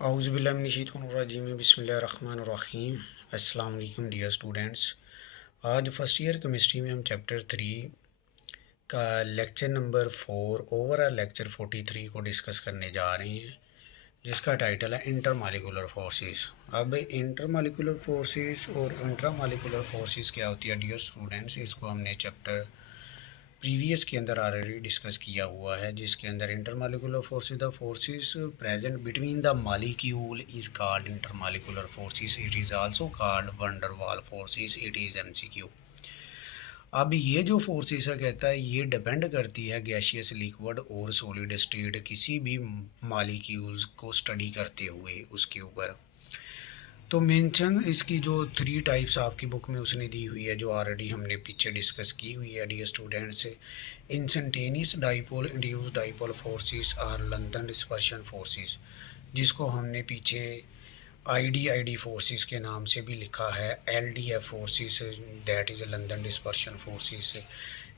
आउज़ुबिल्लाहिमिनश्शैतानिर्रजीम बिस्मिल्लाहिर्रहमानिर्रहीम। अस्सलाम वालेकुम डियर स्टूडेंट्स। आज फर्स्ट ईयर केमिस्ट्री में हम चैप्टर 3 का लेक्चर नंबर 4 ओवरऑल लेक्चर 43 को डिस्कस करने जा रहे हैं, जिसका टाइटल है इंटरमॉलिक्यूलर फोर्सेस। अब इंटरमॉलिक्यूलर फोर्सेस और इंट्रामॉलिक्यूलर फोर्सेस क्या होती है डियर स्टूडेंट्स, इसको हमने चैप्टर प्रीवियस के अंदर ऑलरेडी डिस्कस किया हुआ है, जिसके अंदर intermolecular forces the forces present between the molecule is called intermolecular forces. It is also called wonder वाल फोर्सेस। It is MCQ. अब ये जो फोर्सेस है कहता है ये डिपेंड करती है गैशियस लिक्विड और सॉलिड स्टेट किसी भी मॉलिक्यूल्स को स्टडी करते हुए उसके ऊपर। तो मेंशन इसकी जो 3 टाइप्स आपकी बुक में उसने दी हुई है, जो ऑलरेडी हमने पीछे डिस्कस की हुई है dear students. Instantaneous dipole, induced dipole forces और लंदन डिस्पर्शन फोर्सेस, जिसको हमने पीछे आईडी फोर्सेस के नाम से भी लिखा है, LDF forces, that is London dispersion forces.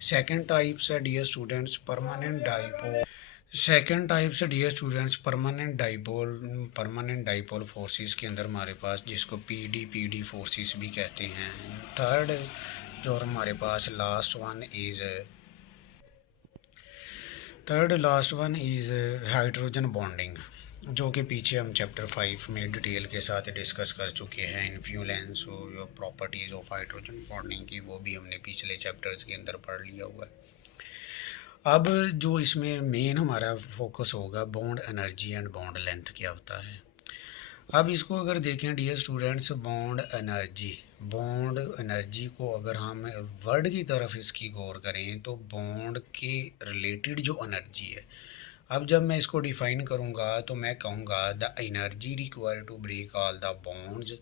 Second types है dear students permanent dipole. Second type से dear students permanent dipole forces के अंदर हमारे पास जिसको पीडी फोर्सेस भी कहते हैं। थर्ड जो हमारे पास last one is hydrogen bonding, जो कि पीछे हम चैप्टर 5 में डिटेल के साथ डिस्कस कर चुके हैं। इन्फ्लुएंस और प्रॉपर्टीज़ ऑफ हाइड्रोजन बॉन्डिंग की वो भी हमने पिछले चैप्टर्स के अंदर पढ़ लिया हुआ है। अब जो इसमें मेन हमारा फोकस होगा bond energy and bond length क्या होता है। अब इसको अगर देखें डियर स्टूडेंट्स, बॉन्ड एनर्जी को अगर हम वर्ड की तरफ इसकी गौर करें तो बॉन्ड के रिलेटेड जो एनर्जी है, अब जब मैं इसको डिफ़ाइन करूँगा तो मैं कहूँगा the energy required to break all the bonds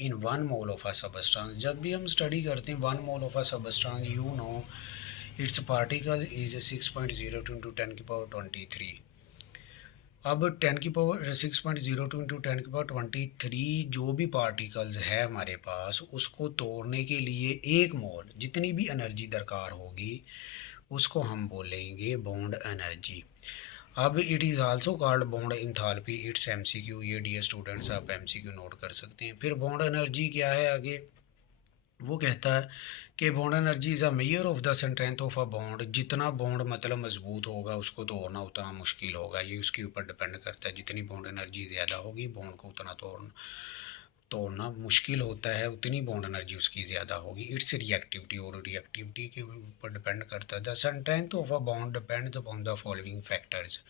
in 1 mole of a substance. जब भी हम स्टडी करते हैं 1 mole of a substance, you know its particle is 6.02 into 10⁻23। अब 6.02 इंटू 10⁻23 जो भी पार्टिकल्स है हमारे पास, उसको तोड़ने के लिए 1 मोल जितनी भी एनर्जी दरकार होगी उसको हम बोलेंगे बॉन्ड एनर्जी। अब it is also called bond enthalpy. It's MCQ. ये डियर स्टूडेंट्स आप एमसीक्यू नोट कर सकते हैं। फिर बॉन्ड एनर्जी क्या है आगे, वो कहता है कि bond energy is a measure of the strength of a bond. जितना बॉन्ड मतलब मजबूत होगा उसको तोड़ना उतना मुश्किल होगा, ये उसके ऊपर डिपेंड करता है। जितनी बॉन्ड एनर्जी ज़्यादा होगी बॉन्ड को उतना तोड़ना मुश्किल होता है, उतनी बॉन्ड एनर्जी उसकी ज़्यादा होगी। इट्स रिएक्टिविटी, और रिएक्टिविटी के ऊपर डिपेंड करता है। The strength of a bond depends upon the following factors.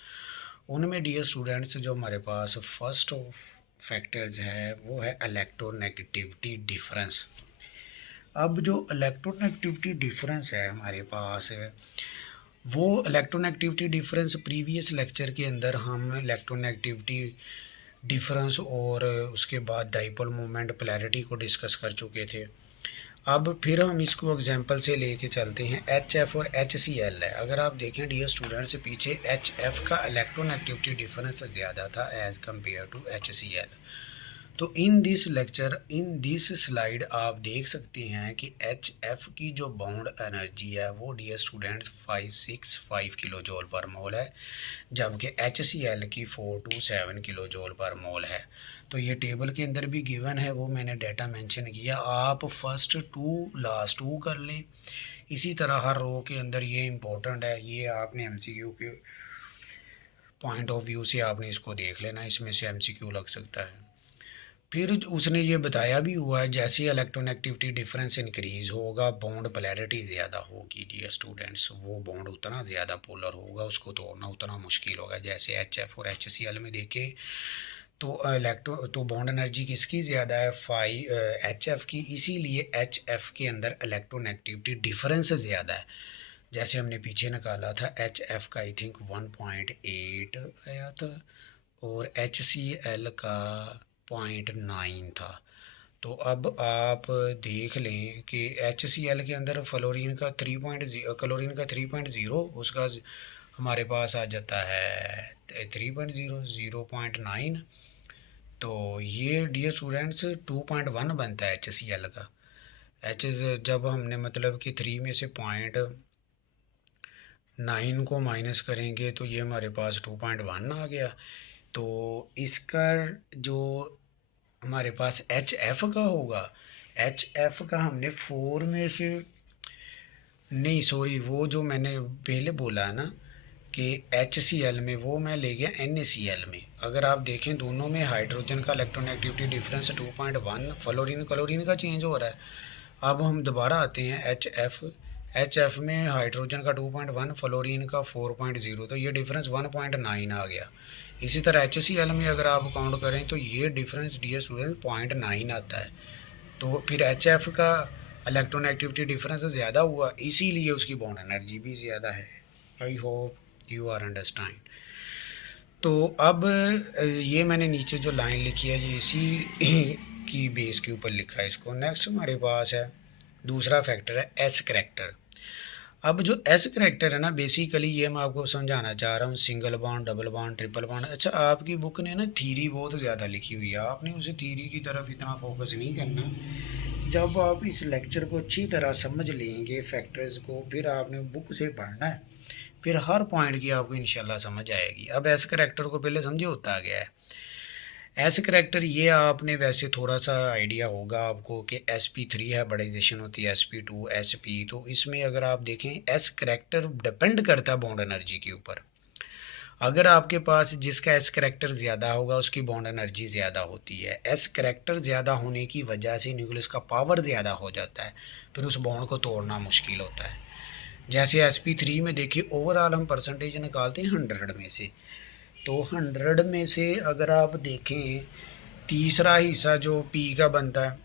उनमें डियर स्टूडेंट्स जो हमारे पास फर्स्ट फैक्टर्स है वो है इलेक्ट्रोनेगेटिविटी डिफरेंस। अब जो इलेक्ट्रोनेगेटिविटी डिफरेंस है हमारे पास है, वो इलेक्ट्रोनेगेटिविटी डिफरेंस प्रीवियस लेक्चर के अंदर हम इलेक्ट्रोनेगेटिविटी डिफरेंस और उसके बाद डाइपोल मोमेंट पोलैरिटी को डिस्कस कर चुके थे। अब फिर हम इसको एग्जांपल से लेके चलते हैं। एच एफ और एच सी एल है। अगर आप देखें डियर स्टूडेंट्स, पीछे एच एफ का इलेक्ट्रोनेगेटिविटी डिफरेंस ज़्यादा था as compared to H C L. तो इन दिस स्लाइड आप देख सकते हैं कि एच एफ की जो बाउंड एनर्जी है वो डियर स्टूडेंट्स 565 किलो जूल पर मोल है, जबकि एच सी एल की 427 किलो जूल पर मोल है। तो ये टेबल के अंदर भी गिवन है, वो मैंने डाटा मेंशन किया। आप फर्स्ट टू लास्ट टू कर लें। इसी तरह हर रो के अंदर ये इम्पोर्टेंट है, ये आपने एमसीक्यू के पॉइंट ऑफ व्यू से आपने इसको देख लेना, इसमें से एमसीक्यू लग सकता है। फिर उसने ये बताया भी हुआ है जैसे इलेक्ट्रोनेगेटिविटी डिफरेंस इंक्रीज़ होगा बॉन्ड पोलैरिटी ज़्यादा होगी डियर स्टूडेंट्स, वो बॉन्ड उतना ज़्यादा पोलर होगा, उसको तोड़ना उतना मुश्किल होगा। जैसे एच एफ और एच सी एल में देखें तो बॉन्ड एनर्जी किसकी ज़्यादा है, एच एफ की, इसीलिए एच एफ के अंदर इलेक्ट्रोनेगेटिविटी डिफरेंस ज़्यादा है। जैसे हमने पीछे निकाला था एच एफ का आई थिंक 1.8 आया था और एच सी एल का 0.9 था। तो अब आप देख लें कि एच सी एल के अंदर फ्लोरीन का 3.0, क्लोरीन का 3.0, उसका हमारे पास आ जाता है 3.0, 0.9। तो ये डियर स्टूडेंट्स 2.1 बनता है एच सी एल का। एच जब हमने मतलब कि 3 में से 0.9 को माइनस करेंगे तो ये हमारे पास 2.1 आ गया। तो इसका जो हमारे पास एच एफ का होगा, एच एफ का हमने फोर में से, नहीं सॉरी, वो जो मैंने पहले बोला है ना कि एच सी एल में, वो मैं ले गया एन सी एल में। अगर आप देखें दोनों में हाइड्रोजन का इलेक्ट्रॉनेगेटिविटी डिफरेंस 2.1, फ्लोरीन क्लोरीन का चेंज हो रहा है। अब हम दोबारा आते हैं एच एफ, एच एफ में हाइड्रोजन का 2.1, फ्लोरीन का 4.0, तो ये डिफरेंस 1.9 आ गया। इसी तरह एच सी एल में अगर आप काउंट करें तो ये डिफरेंस डियर स्टूडेंट 0.9 आता है। तो फिर एच एफ का इलेक्ट्रॉनेगेटिविटी डिफरेंस ज़्यादा हुआ, इसीलिए उसकी बॉन्ड एनर्जी भी ज़्यादा है। I hope you are understand. तो अब ये मैंने नीचे जो लाइन लिखी है ये इसी की बेस के ऊपर लिखा है इसको। नेक्स्ट हमारे पास है दूसरा फैक्टर है एस करेक्टर। अब जो एस करेक्टर है ना, बेसिकली ये मैं आपको समझाना चाह रहा हूँ, single bond, double bond, triple bond. अच्छा, आपकी बुक ने ना थीरी बहुत ज़्यादा लिखी हुई है, आपने उसे थीरी की तरफ इतना फोकस नहीं करना। जब आप इस लेक्चर को अच्छी तरह समझ लेंगे फैक्टर्स को, फिर आपने बुक से पढ़ना है, फिर हर पॉइंट की आपको इंशाल्लाह समझ आएगी। अब एस करेक्टर को पहले समझे होता गया है। एस करेक्टर ये आपने वैसे थोड़ा सा आइडिया होगा आपको कि sp3 है, बड़ी एडिशन होती है sp2 sp, तो इसमें अगर आप देखें एस करेक्टर डिपेंड करता है बॉन्ड एनर्जी के ऊपर। अगर आपके पास जिसका एस करेक्टर ज़्यादा होगा उसकी बॉन्ड एनर्जी ज़्यादा होती है। एस करेक्टर ज़्यादा होने की वजह से न्यूक्लियस का पावर ज़्यादा हो जाता है, फिर उस बॉन्ड को तोड़ना मुश्किल होता है। जैसे sp3 में देखिए ओवरऑल हम परसेंटेज निकालते हैं 100 में से, तो 100 में से अगर आप देखें तीसरा हिस्सा जो पी का बनता है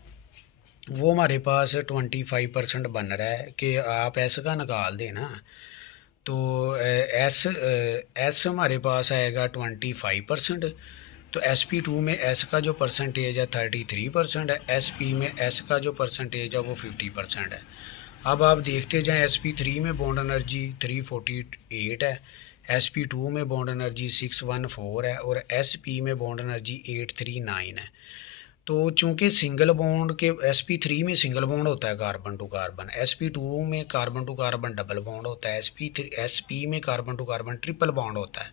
वो हमारे पास 25% बन रहा है कि आप एस का निकाल दें ना, तो एस एस हमारे पास आएगा 25%। तो sp2 में एस का जो परसेंटेज है 33% है, sp में एस का जो परसेंटेज है वो 50% है। अब आप देखते जाएं sp3 में बॉन्ड एनर्जी 348 है, sp2 में बॉन्ड एनर्जी 614 है और sp में बॉन्ड एनर्जी 839 है। तो चूंकि सिंगल बॉन्ड के sp3 में सिंगल बॉन्ड होता है कार्बन टू कार्बन, sp2 में carbon to carbon double bond होता है, sp में carbon to carbon triple bond होता है।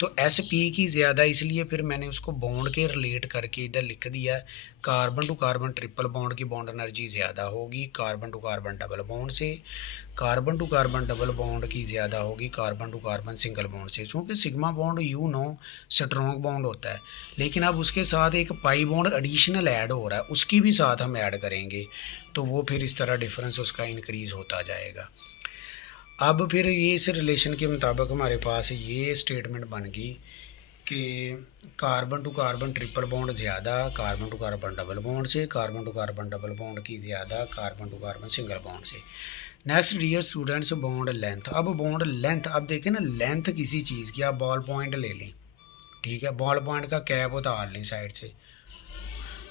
तो sp की ज़्यादा, इसलिए फिर मैंने उसको बॉन्ड के रिलेट करके इधर लिख दिया, carbon to carbon triple bond की बॉन्ड एनर्जी ज़्यादा होगी carbon to carbon double bond से, carbon to carbon double bond की ज़्यादा होगी carbon to carbon single bond से। चूँकि sigma bond you know strong bond होता है, लेकिन अब उसके साथ एक पाई बॉन्ड एडिशनल ऐड हो रहा है, उसकी भी साथ हम ऐड करेंगे, तो वो फिर इस तरह डिफरेंस उसका इंक्रीज़ होता जाएगा। अब फिर ये इस रिलेशन के मुताबिक हमारे पास ये स्टेटमेंट बन गई कि carbon to carbon triple bond ज़्यादा carbon to carbon double bond से, carbon to carbon double bond की ज़्यादा carbon to carbon single bond से। Next dear students, bond length. अब बॉन्ड लेंथ, अब देखें ना लेंथ किसी चीज़ की, आप बॉल पॉइंट ले लें, ठीक है, बॉल पॉइंट का कैप उतार लें साइड से,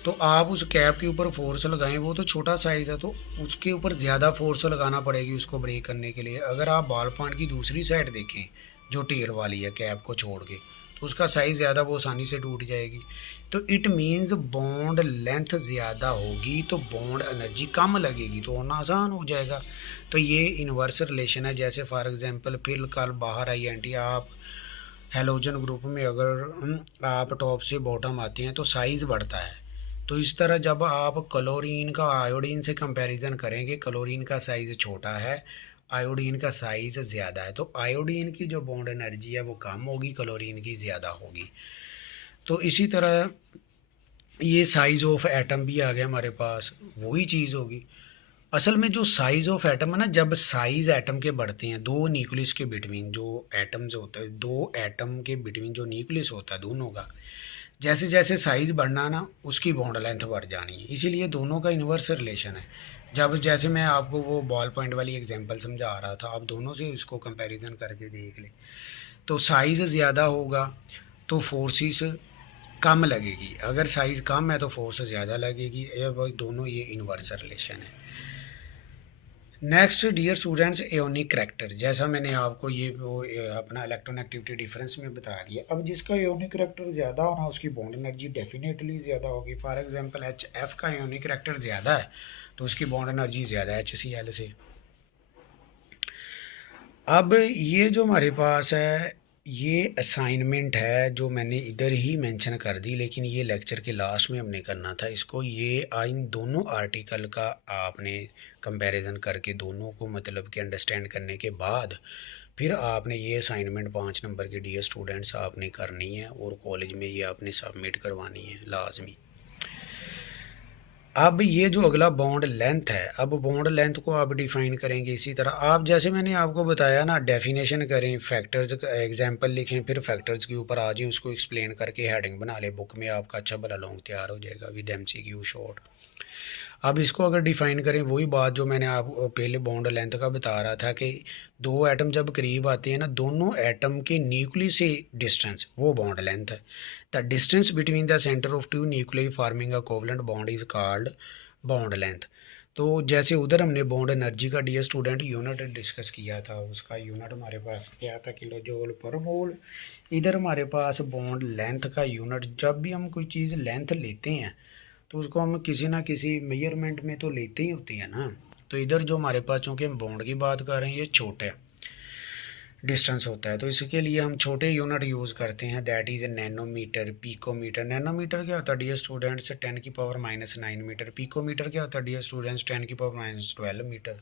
तो आप उस कैप के ऊपर फोर्स लगाएं, वो तो छोटा साइज़ है तो उसके ऊपर ज़्यादा फोर्स लगाना पड़ेगी उसको ब्रेक करने के लिए। अगर आप बॉल पॉइंट की दूसरी साइड देखें जो टेल वाली है कैप को छोड़ के, तो उसका साइज़ ज़्यादा, वो आसानी से टूट जाएगी। तो इट मीन्स बॉन्ड लेंथ ज़्यादा होगी तो बॉन्ड एनर्जी कम लगेगी, तो होना आसान हो जाएगा। तो ये इन्वर्स रिलेशन है। जैसे फॉर एग्जांपल फिर कल बाहर आई एंटी, आप हेलोजन ग्रुप में अगर आप टॉप से बॉटम आते हैं तो साइज़ बढ़ता है। तो इस तरह जब आप क्लोरीन का आयोडीन से कंपैरिजन करेंगे, क्लोरीन का साइज़ छोटा है, आयोडीन का साइज़ ज़्यादा है, तो आयोडीन की जो बॉन्ड एनर्जी है वो कम होगी, क्लोरीन की ज़्यादा होगी। तो इसी तरह ये साइज़ ऑफ एटम भी आ गया हमारे पास, वही चीज़ होगी। असल में जो साइज़ ऑफ एटम है ना, जब साइज़ एटम के बढ़ते हैं, दो न्यूक्लियस के बिटवीन जो एटम्स होते हैं, दो एटम के बिटवीन जो न्यूक्लियस होता है दोनों का, जैसे जैसे साइज़ बढ़ना ना उसकी बॉन्ड लेंथ बढ़ जानी है, इसीलिए दोनों का इन्वर्स रिलेशन है। जब जैसे मैं आपको वो बॉल पॉइंट वाली एग्जांपल समझा रहा था, आप दोनों से इसको कंपैरिजन करके देख लें। तो साइज़ ज़्यादा होगा तो फोर्सेस कम लगेगी, अगर साइज़ कम है तो फोर्स ज़्यादा लगेगी, ये वो दोनों ये इन्वर्स रिलेशन है। Next dear students, ionic character, जैसा मैंने आपको ये वो अपना इलेक्ट्रॉनेगेटिविटी डिफरेंस में बता दिया। अब जिसका एयोनिक करैक्टर ज़्यादा होना उसकी बॉन्ड एनर्जी डेफिनेटली ज़्यादा होगी। फॉर एग्जांपल एच एफ का एयोनिक करैक्टर ज़्यादा है तो उसकी बॉन्ड एनर्जी ज़्यादा है एच सी एल से। अब ये जो हमारे पास है ये असाइनमेंट है जो मैंने इधर ही मेंशन कर दी, लेकिन ये लेक्चर के लास्ट में हमने करना था इसको। ये इन दोनों आर्टिकल का आपने कंपैरिजन करके दोनों को मतलब कि अंडरस्टैंड करने के बाद फिर आपने ये असाइनमेंट 5 नंबर की डियर स्टूडेंट्स आपने करनी है और कॉलेज में ये आपने सबमिट करवानी है लाजमी। अब ये जो अगला बॉन्ड लेंथ है, अब बॉन्ड लेंथ को आप डिफ़ाइन करेंगे इसी तरह। आप जैसे मैंने आपको बताया ना, डेफिनेशन करें, फैक्टर्स का एग्जांपल लिखें, फिर फैक्टर्स के ऊपर आ जाएं, उसको एक्सप्लेन करके हेडिंग बना लें, बुक में आपका अच्छा भला लॉन्ग तैयार हो जाएगा विद एमसीक्यू शॉर्ट। अब इसको अगर डिफ़ाइन करें, वही बात जो मैंने आप पहले बॉन्ड लेंथ का बता रहा था कि दो एटम जब करीब आते हैं ना, दोनों एटम के न्यूक्लियस से डिस्टेंस, वो बॉन्ड लेंथ है। The distance between the centre of two nuclei farming a covalent bond is called bond length. तो जैसे उधर हमने बॉन्ड एनर्जी का डियर स्टूडेंट यूनिट डिस्कस किया था, उसका यूनिट हमारे पास क्या था, किलो जूल पर मोल। इधर हमारे पास बॉन्ड लेंथ का यूनिट, जब भी हम कोई चीज़ लेंथ लेते हैं तो उसको हम किसी ना किसी मेजरमेंट में तो लेते ही होते हैं ना। तो इधर जो हमारे पास, चूँकि हम बॉन्ड की बात कर रहे हैं, ये छोटे डिस्टेंस होता है, तो इसके लिए हम छोटे यूनिट यूज़ करते हैं, that is nanometre, picometre. Nanometre क्या होता है डियर स्टूडेंट्स, 10⁻⁹ मीटर। पिकोमीटर क्या होता है डियर स्टूडेंट्स, 10⁻12 मीटर।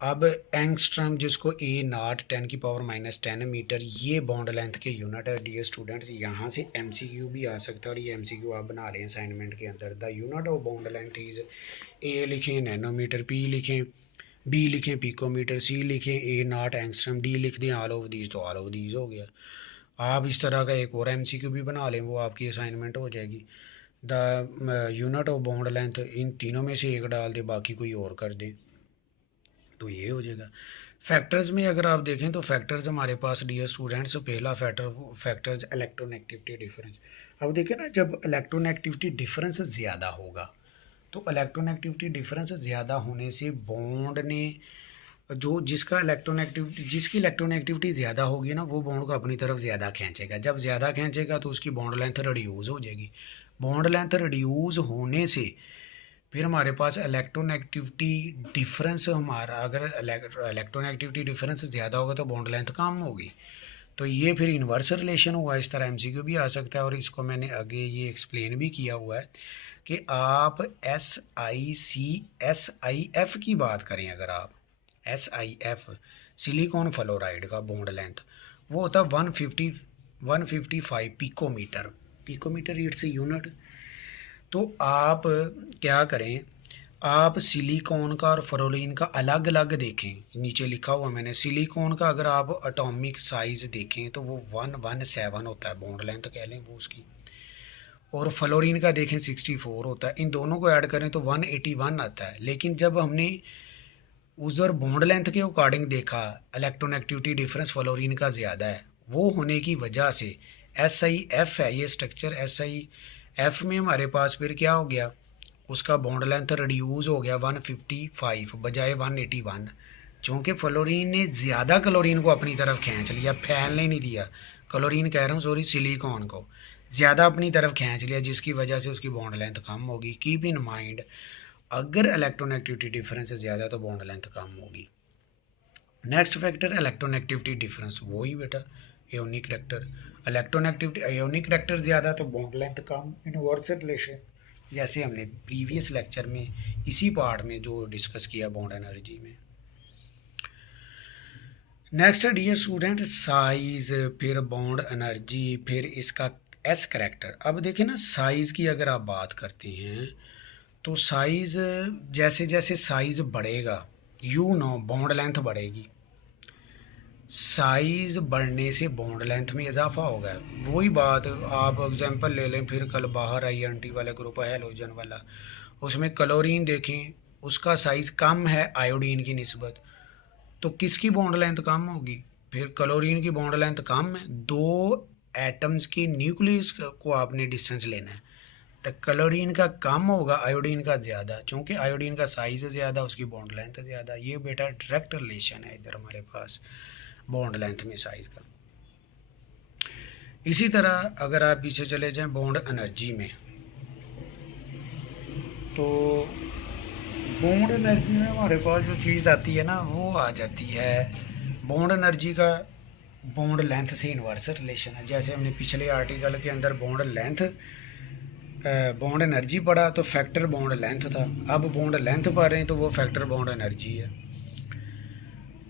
अब एंगस्ट्रम, जिसको ए नॉट 10⁻10 मीटर, ये बॉन्ड लेंथ के यूनिट है डियर स्टूडेंट्स। यहाँ से एमसीक्यू भी आ सकता है, और ये एमसीक्यू आप बना लें असाइनमेंट के अंदर। The unit of bond length is, A लिखें नैनोमीटर, पी लिखें, बी लिखें पिकोमीटर, सी लिखें ए नॉट एंगस्ट्रम, डी लिख दें ऑल ऑफ दीज, तो ऑल ऑफ दीज हो गया। आप इस तरह का एक और एमसीक्यू भी बना लें, वो आपकी असाइनमेंट हो जाएगी। The unit of bond length, इन तीनों में से एक डाल दें, बाकी कोई और कर दें, तो ये हो जाएगा। फैक्टर्स में अगर आप देखें तो फैक्टर्स हमारे पास डियर स्टूडेंट्स, पहला फैक्टर्स इलेक्ट्रोनेगेटिविटी डिफरेंस। अब देखें ना, जब इलेक्ट्रोनेगेटिविटी डिफरेंस ज़्यादा होगा, तो इलेक्ट्रोनेगेटिविटी डिफरेंस ज़्यादा होने से बॉन्ड ने जो जिसकी इलेक्ट्रोनेगेटिविटी ज़्यादा होगी ना, वो बॉन्ड को अपनी तरफ ज़्यादा खींचेगा। जब ज़्यादा खींचेगा तो उसकी बॉन्ड लेंथ रिड्यूज़ हो जाएगी। बॉन्ड लेंथ रिड्यूज़ होने से फिर हमारे पास इलेक्ट्रोनेगेटिविटी डिफरेंस, हमारा अगर इलेक्ट्रोनेगेटिविटी डिफरेंस ज़्यादा होगा तो बॉन्ड लेंथ कम होगी। तो ये फिर इन्वर्स रिलेशन हुआ। इस तरह एमसीक्यू भी आ सकता है, और इसको मैंने आगे ये एक्सप्लेन भी किया हुआ है कि आप SiF की बात करें, अगर आप SiF, सिलिकॉन फ्लोराइड का बॉन्ड लेंथ, वो होता है 155 पिकोमीटर। Picometre its unit. तो आप क्या करें, आप सिलिकॉन का और फ्लोरीन का अलग अलग देखें, नीचे लिखा हुआ मैंने। सिलिकॉन का अगर आप एटॉमिक साइज़ देखें तो वो 117 होता है, बॉन्ड लेंथ कह लें वो उसकी। और फ्लोरीन का देखें 64 होता है। इन दोनों को ऐड करें तो 181 आता है। लेकिन जब हमने उधर बॉन्ड लेंथ के अकॉर्डिंग देखा, इलेक्ट्रोनेगेटिविटी डिफरेंस फ्लोरीन का ज़्यादा है, वो होने की वजह से SiF है ये स्ट्रक्चर। SiF में हमारे पास फिर क्या हो गया, उसका बॉन्ड लेंथ रिड्यूस हो गया 155 बजाय 181। चूँकि फ्लोरीन ने ज़्यादा क्लोरीन को अपनी तरफ खींच लिया, फैलने नहीं दिया, क्लोरीन कह रहा हूँ सॉरी, सिलिकॉन को ज़्यादा अपनी तरफ खींच लिया, जिसकी वजह से उसकी बॉन्ड लेंथ कम होगी। कीप इन माइंड, अगर इलेक्ट्रोनेगेटिविटी डिफरेंस ज़्यादा तो बॉन्ड लेंथ कम होगी। नेक्स्ट फैक्टर इलेक्ट्रोनेगेटिविटी डिफरेंस, वही बेटा ionic character. Electronegativity ionic character ज़्यादा तो बॉन्ड लेंथ कम, इनवर्स रिलेशन, जैसे हमने प्रीवियस लेक्चर में इसी पार्ट में जो डिस्कस किया बॉन्ड एनर्जी में। नेक्स्ट डियर स्टूडेंट, साइज़, फिर बॉन्ड एनर्जी, फिर इसका एस करेक्टर। अब देखिए ना, साइज़ की अगर आप बात करते हैं तो साइज़, जैसे जैसे साइज़ बढ़ेगा बॉन्ड लेंथ बढ़ेगी। साइज़ बढ़ने से बॉन्ड लेंथ में इजाफा होगा। वही बात आप एग्जांपल ले लें, फिर कल बाहर आई एंटी वाला ग्रुप है हेलोजन वाला, उसमें क्लोरीन देखें, उसका साइज़ कम है आयोडीन की निस्बत, तो किसकी बॉन्ड लेंथ कम होगी, फिर क्लोरीन की बॉन्ड लेंथ कम है। दो एटम्स की न्यूक्लियस को आपने डिस्टेंस लेना है, तो क्लोरीन का कम होगा, आयोडीन का ज़्यादा। चूँकि आयोडीन का साइज़ ज़्यादा, उसकी बॉन्ड लेंथ ज़्यादा। ये बेटा डायरेक्ट रिलेशन है इधर हमारे पास बॉन्ड लेंथ में साइज़ का। इसी तरह अगर आप पीछे चले जाएं बॉन्ड एनर्जी में, तो बॉन्ड एनर्जी में हमारे पास जो चीज़ आती है ना, वो आ जाती है बॉन्ड एनर्जी का बॉन्ड लेंथ से इन्वर्स रिलेशन है। जैसे हमने पिछले आर्टिकल के अंदर बॉन्ड एनर्जी पढ़ा तो फैक्टर बॉन्ड लेंथ था। अब बॉन्ड लेंथ पढ़ रहे हैं तो वो फैक्टर बॉन्ड एनर्जी है।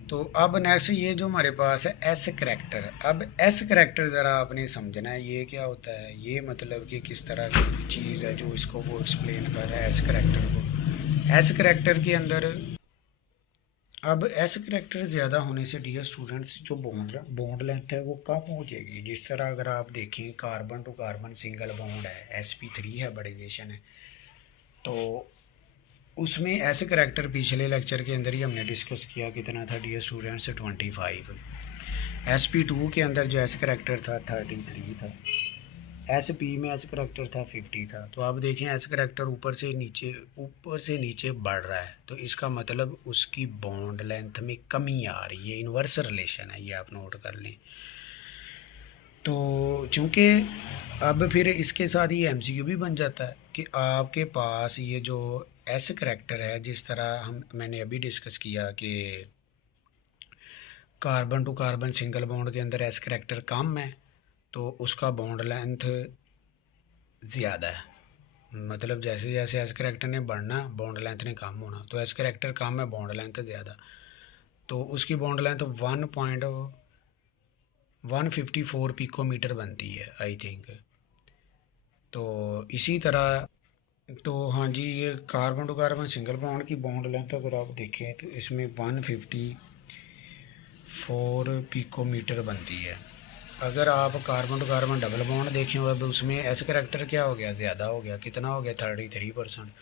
तो अब नेक्स्ट ये जो हमारे पास है एस करैक्टर। अब एस करैक्टर ज़रा आपने समझना है ये क्या होता है। ये मतलब कि किस तरह की चीज़ है जो इसको वो एक्सप्लेन कर रहा है एस करैक्टर को। एस करैक्टर के अंदर अब एस करैक्टर ज़्यादा होने से डियर स्टूडेंट्स जो बॉन्ड लेंथ है वो कम हो जाएगी। जिस तरह अगर आप देखें carbon to carbon single bond है, sp3 है, बड़े देशन है, तो उसमें एस करैक्टर पिछले लेक्चर के अंदर ही हमने डिस्कस किया कितना था डियर स्टूडेंट्स 25। sp2 के अंदर जो एस करैक्टर था 33 था। एस पी में एस करैक्टर था 50 था। तो आप देखें एस करैक्टर ऊपर से नीचे बढ़ रहा है, तो इसका मतलब उसकी बॉन्ड लेंथ में कमी आ रही है। इन्वर्स रिलेशन है, ये आप नोट कर लें। तो चूँकि अब फिर इसके साथ ये एमसीक्यू भी बन जाता है कि आपके पास ये जो एस करैक्टर है, जिस तरह मैंने अभी डिस्कस किया कि carbon to carbon single bond के अंदर एस करैक्टर कम है तो उसका बॉन्ड लेंथ ज़्यादा है। मतलब जैसे जैसे एस करैक्टर ने बढ़ना बॉन्ड लेंथ ने कम होना, तो एस करैक्टर कम है बॉन्ड लेंथ ज़्यादा, तो उसकी बॉन्ड लेंथ 1.154 पिकोमीटर बनती है आई थिंक। तो इसी तरह तो हाँ जी, ये carbon to carbon single bond की बॉन्ड लेंथ अगर आप देखें तो इसमें 154 पिकोमीटर बनती है। अगर आप carbon to carbon double bond देखें अब उसमें एस करैक्टर क्या हो गया, ज़्यादा हो गया, कितना हो गया 33%।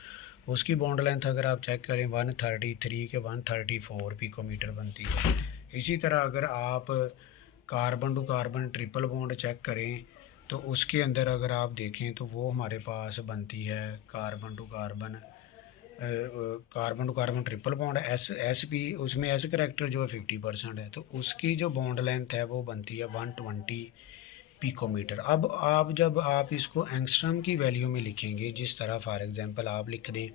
उसकी बॉन्ड लेंथ अगर आप चेक करें 133 के 134 पिकोमीटर बनती है। इसी तरह अगर आप carbon to carbon triple bond check करें तो उसके अंदर अगर आप देखें तो वो हमारे पास बनती है carbon to carbon triple bond S P, उसमें एस करैक्टर जो है 50% है, तो उसकी जो बॉन्ड लेंथ है वो बनती है 120 पिकोमीटर। अब आप जब आप इसको एंगस्ट्रम की वैल्यू में लिखेंगे, जिस तरह फॉर एग्जांपल आप लिख दें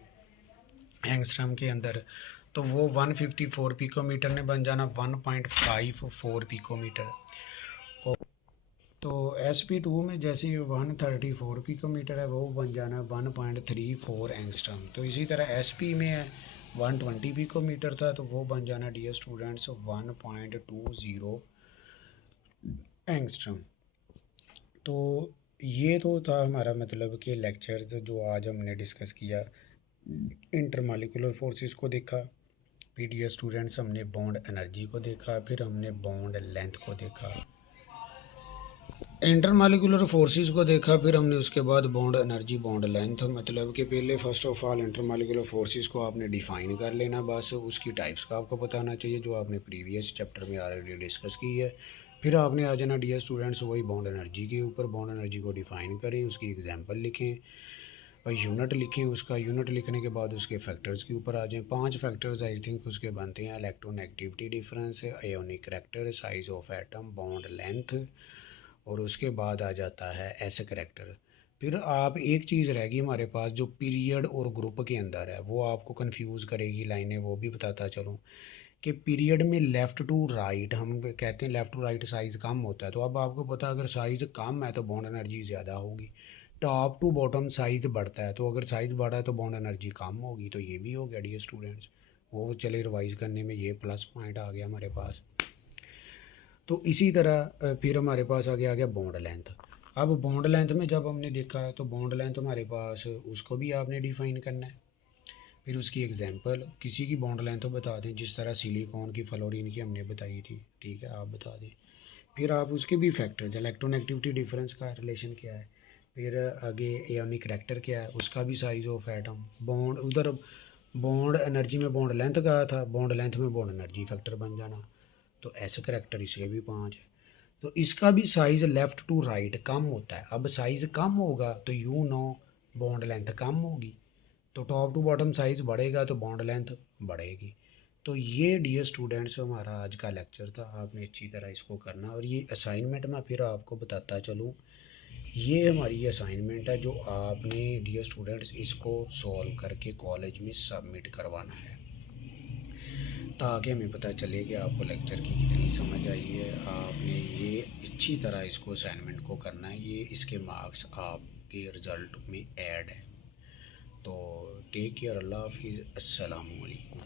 एंगस्ट्रम के अंदर, तो वो 154 पिकोमीटर ने बन जाना 1.54 पिकोमीटर। तो एस पी टू में जैसे 134 पिकोमीटर है वो बन जाना 1.34 एंगस्ट्रम। तो इसी तरह एस पी में 120 पिकोमीटर था तो वो बन जाना डियर स्टूडेंट्स 1.20 एंगस्ट्रम। तो ये तो था हमारा मतलब कि लेक्चर जो आज हमने डिस्कस किया। इंटरमॉलिक्यूलर फोर्सेस को देखा, फिर डियर स्टूडेंट्स हमने बॉन्ड एनर्जी को देखा, फिर हमने बॉन्ड लेंथ को देखा, इंटरमॉलिक्यूलर फोर्सेस को देखा, फिर हमने उसके बाद बॉन्ड एनर्जी बॉन्ड लेंथ। मतलब कि पहले first of all intermolecular forces को आपने डिफ़ाइन कर लेना, बस उसकी टाइप्स का आपको पता होना चाहिए जो आपने प्रीवियस चैप्टर में ऑलरेडी डिस्कस की है। फिर आपने आ जाना डियर स्टूडेंट्स वही बॉन्ड एनर्जी के ऊपर। बॉन्ड एनर्जी को डिफ़ाइन करें, उसकी एग्जाम्पल लिखें और यूनिट लिखें। उसका यूनिट लिखने के बाद उसके फैक्टर्स के ऊपर आ जाएं। 5 फैक्टर्स आई थिंक उसके बनते हैं, electronegativity difference, ionic character, size of atom, bond length, और उसके बाद आ जाता है एस करैक्टर। फिर आप एक चीज़ रहेगी हमारे पास जो पीरियड और ग्रुप के अंदर है, वो आपको कंफ्यूज करेगी लाइनें, वो भी बताता चलूँ कि पीरियड में लेफ़्ट टू राइट हम कहते हैं लेफ़्ट टू राइट साइज़ कम होता है। तो अब आपको पता अगर साइज़ कम है तो बॉन्ड एनर्जी ज़्यादा होगी। टॉप टू बॉटम साइज़ बढ़ता है, तो अगर साइज़ बढ़ा है तो बॉन्ड एनर्जी कम होगी। तो ये भी हो गया डियर स्टूडेंट्स, वो चले रिवाइज़ करने में ये प्लस पॉइंट आ गया हमारे पास। तो इसी तरह फिर हमारे पास आ गया बॉन्ड लेंथ। अब बॉन्ड लेंथ में जब हमने देखा है तो बॉन्ड लेंथ हमारे पास उसको भी आपने डिफ़ाइन करना है। फिर उसकी एग्जांपल किसी की बॉन्ड लेंथ बता दें, जिस तरह सिलिकॉन की फ्लोरीन की हमने बताई थी, ठीक है, आप बता दें। फिर आप उसके भी फैक्टर्स, इलेक्ट्रोनेगेटिविटी डिफरेंस का रिलेशन क्या है, फिर आगे एयोनिक करैक्टर क्या है, उसका भी साइज ऑफ एटम, बॉन्ड उधर बॉन्ड एनर्जी में बॉन्ड लेंथ कहा था, बॉन्ड लेंथ में बॉन्ड एनर्जी फैक्टर बन जाना। तो ऐसे करैक्टर इसके भी 5 है। तो इसका भी साइज़ लेफ़्ट टू राइट कम होता है। अब साइज़ कम होगा तो यू नो बॉन्ड लेंथ कम होगी, तो टॉप टू बॉटम साइज़ बढ़ेगा तो बॉन्ड लेंथ बढ़ेगी। तो ये डियर स्टूडेंट्स हमारा आज का लेक्चर था, आपने अच्छी तरह इसको करना। और ये असाइनमेंट मैं फिर आपको बताता चलूँ, ये हमारी असाइनमेंट है जो आपने डियर स्टूडेंट्स इसको सॉल्व करके कॉलेज में सबमिट करवाना है। ताकि हमें पता चले कि आपको लेक्चर की कितनी समझ आई है। आपने ये अच्छी तरह इसको असाइनमेंट को करना है, ये इसके मार्क्स आपके रिज़ल्ट में ऐड है। तो टेक केयर, अल्लाह हाफिज़, अस्सलामु अलैकुम।